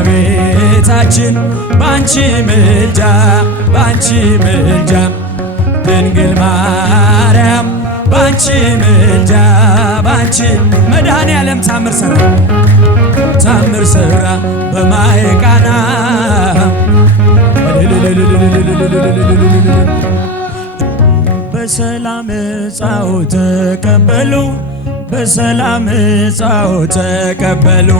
እመቤታችን ባንቺ ምልጃ ድንግል ማርያም ባንቺ ምልጃ መድኃኔዓለም ታምር ሠራ በማየ ቃና በሰላም ዕፃው ተቀበሉ በሰላም ዕፃው ተቀበሉ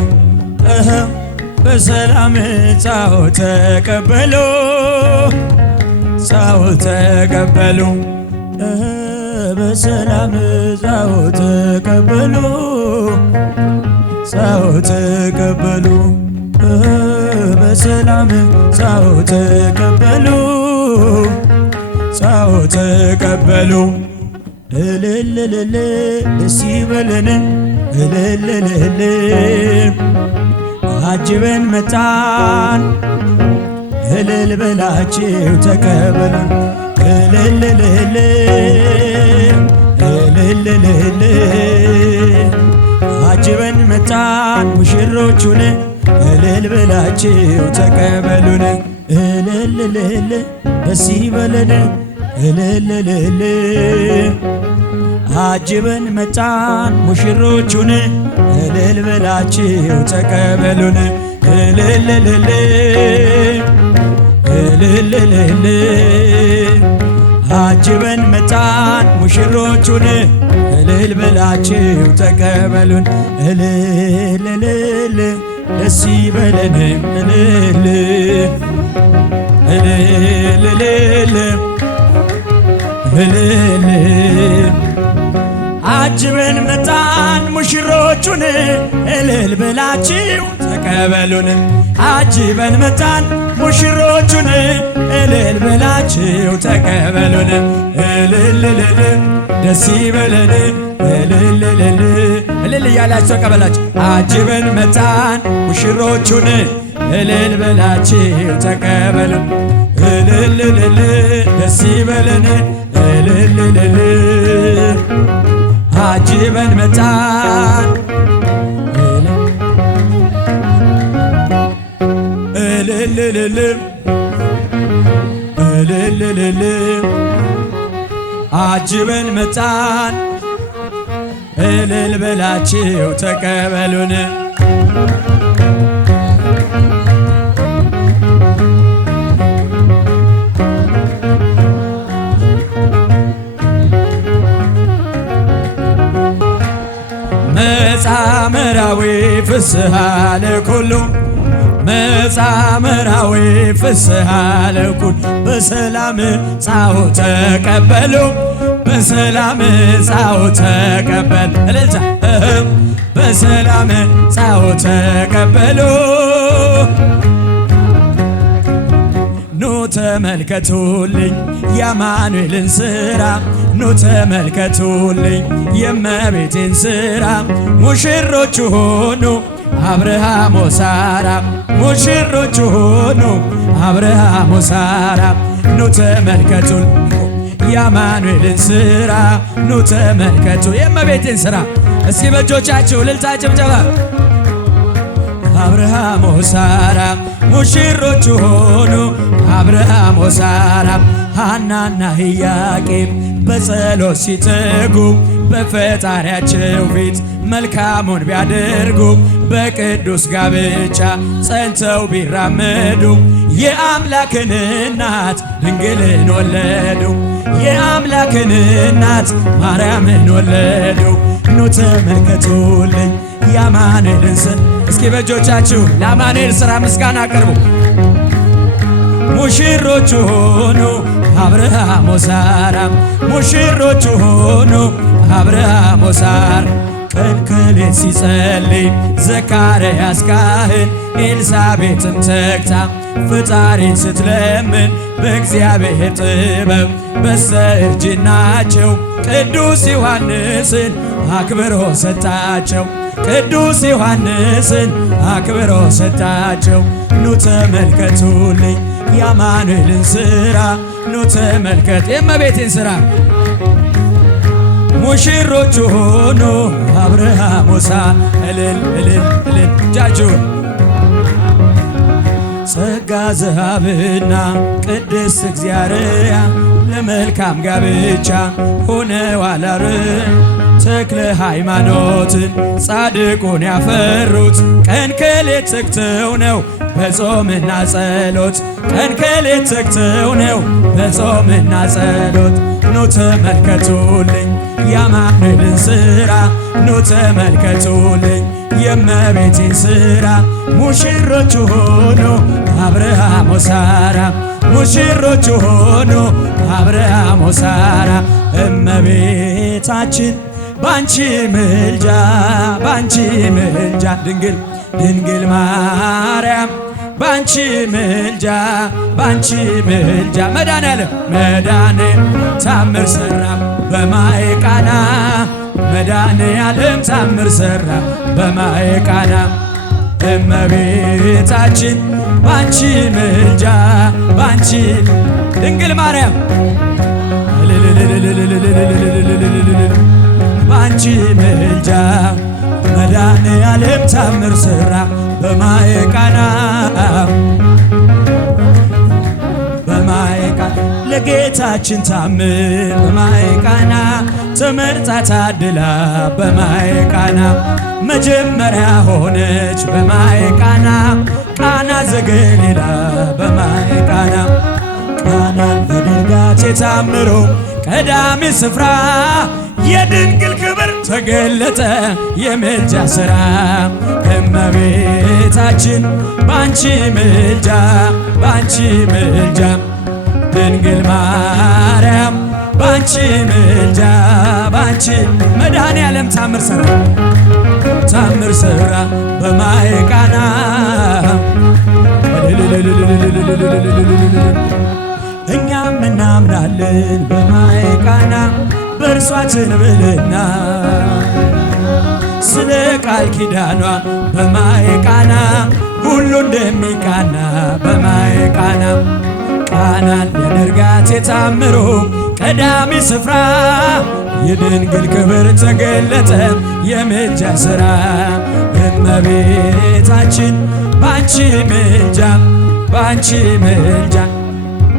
በሰላም ዕፃው ተቀበሉ ዕፃው ተቀበሉ በሰላም ዕፃው ተቀበሉ ዕፃው ተቀበሉ በሰላም ዕፃው ተቀበሉ ዕፃው ተቀበሉ እልል ደስ ይበለን እልል አጅበን መጣን እልል በላችሁ ተቀበሉን እልል አጅበን መጣን ሙሽሮቹን እልል በላችሁ ተቀበሉን እልል ደስ ይበለን እልል አጅበን መጣን ሙሽሮቹን እልል በላችሁ ተቀበሉን እልል አጅበን መጣን ሙሽሮቹን እልል በላችሁ ተቀበሉን እልል ደስ ይበለን እልል አጅበን መጣን ሙሽሮቹን እልል በላችሁ ተቀበሉን አጅበን መጣን ሙሽሮቹን እልል በላችሁ ተቀበሉን እልል ደስ ይበለን እልል እያላችሁ ተቀበላችሁ አጅበን መጣን ሙሽሮቹን እልል በላችሁ ተቀበሉን እልል ደስ ይበለን እልል አጅበን መጣን እልል አጅበን መጣን እልል በላችሁ ተቀበሉን መጻምራዊ ፍስሐ ለኩሉ መጻምራዊ ፍስሐ ለኩሉ በሰላም ዕፃው ተቀበሉ በሰላም ዕፃው ተቀበሉ እልልታ በሰላም ዕፃው ተቀበሉ ኑ ተመልከቱልኝ የአማኑኤልን ሥራ ኑ ተመልከቱልኝ የእመቤቴን ሥራ ሙሽሮቹ ሆኑ አብርሃም ወሳራ ሙሽሮቹ ሆኑ አብርሃም ወሳራ ኑ ተመልከቱን የአማኑኤልን ሥራ ኑ ተመልከቱ የእመቤቴን ሥራ እስኪ በእጆቻችሁ እልልታ ጭብጨባ አብርሃም ወሳራ ሙሽሮቹ ሆኑ አብርሃም ወሳራ ሐናና ኢያቄም በጸሎት ሲተጉ በፈጣሪያቸው ፊት መልካሙን ቢያደርጉ በቅዱስ ጋብቻ ጸንተው ቢራመዱ የአምላክን እናት ድንግልን ወለዱ የአምላክን እናት ማርያምን ወለዱ ኑ ተመልከቱልኝ የአማኑኤልን ሥራ እስኪ በእጆቻችሁ ለአማኑኤል ሥራ ምስጋና አቅርቡ ሙሽሮቹ ሆኑ አብርሃም ወሳራ ሙሽሮቹ ሆኑ አብርሃም ወሳራ ቀን ከሌት ሲጸልይ ዘካርያስ ካህን ኤልሳቤጥም ተግታ ፈጣሪን ስትለምን በእግዚአብሔር ጥበብ በስተእርጅናቸው ቅዱስ ዮሐንስን አክብሮ ሰጣቸው ቅዱስ ዮሐንስን አክብሮ ሰጣቸው ኑ ተመልከቱልኝ የአማኑኤልን ሥራ ኑ ተመልከት የእመቤቴን ሥራ ሙሽሮቹ ሆኑ አብርሃም ወሳራ እልል እልል እልል ጃጁን ጸጋ ዘሃብና ቅድስት እግዚአርያ ለመልካም ጋብቻ ሆነዋል አርአያ ተክለ ሃይማኖትን ጻድቁን ያፈሩት ቀን ከሌት ተግተው ነው በጾምና ጸሎት ቀን ከሌት ተግተው ነው በጾምና ጸሎት ኑ ተመልከቱልኝ የአማኑኤልን ሥራ ኑ ተመልከቱልኝ የእመቤቴን ሥራ ሙሽሮቹ ሆኑ አብርሃም ወሳራ ሙሽሮቹ ሆኑ አብርሃም ወሳራ እመቤታችን ባንቺ ምልጃ ድንግል ማርያም ባንቺ ምልጃ መድኃኔ ታምር ሠራ በማየ ቃና መድኃኔዓለም ታምር ሠራ በማየ ቃና እመቤታችን ባንቺ ምልጃ ድንግል ማርያም ባንቺ ምልጃ መድኃኔዓለም ታምር ሠራ በማየ ቃና ለጌታችን ታምር በማየ ቃና ተመርጣ ታድላ በማየ ቃና መጀመሪያ ሆነች በማየ ቃና ዘገሊላ በማየ ቃናን በድንጋቴ ታምሮ ቀዳሚ ስፍራ የድንግል ክብር ተገለጠ የምልጃ ሥራ እመቤታችን ባንቺ ምልጃ ድንግል ማርያም ባንቺ ምልጃ መድኃኔዓለም ታምር ሠራ በማየ ቃና እኛም እናምናለን በማየ ቃና በእርሷ ትንብልና ስለ ቃል ኪዳኗ በማየ ቃና ሁሉ እንደሚቃና በማየ ቃናን የድርጋት የታምሮ ቀዳሚ ስፍራ የድንግል ክብር ተገለጠ የምልጃ ሥራ እመቤታችን ባንቺ ምልጃ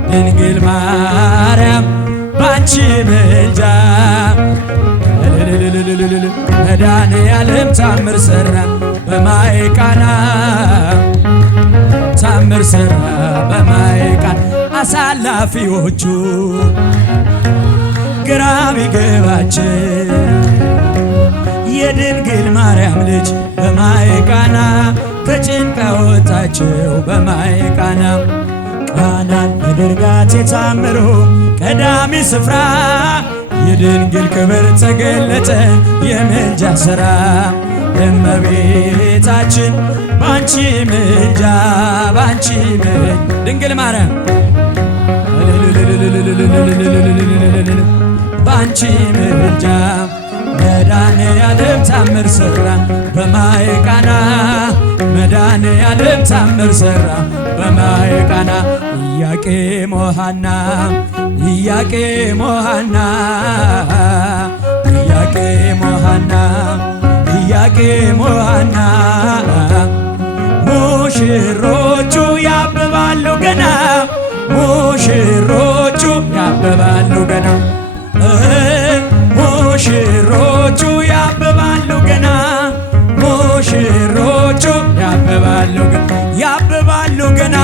ድንግል ማርያም ባንቺ ምልጃ መድኃኔዓለም ታምር ሠራ በማየ ቃና ታምር ሠራ በማየ ቃና አሳላፊዎቹ ግራ ቢገባቸው የድንግል ማርያም ልጅ በማየ ቃና ከጭንቅ አወጣቸው በማየ ቃናን በድርጋት የታምሮ ቀዳሚ ስፍራ የድንግል ክብር ተገለጠ የምልጃ ሥራ እመቤታችን ባንቺ ምልጃ ድንግል ማርያም ባንቺ ምልጃ መድኃኔዓለም ታምር ሠራ በማየ ቃና መድኃኔዓለም ታምር ሠራ በማየ ቃና ኢያቄም ወሐና ሙሽሮቹ ያብባሉ ገና ሙሽሮቹ ያብባሉ ገና ሙሽሮቹ ያብባሉ ገና ሙሽሮቹ ያብባሉ ገና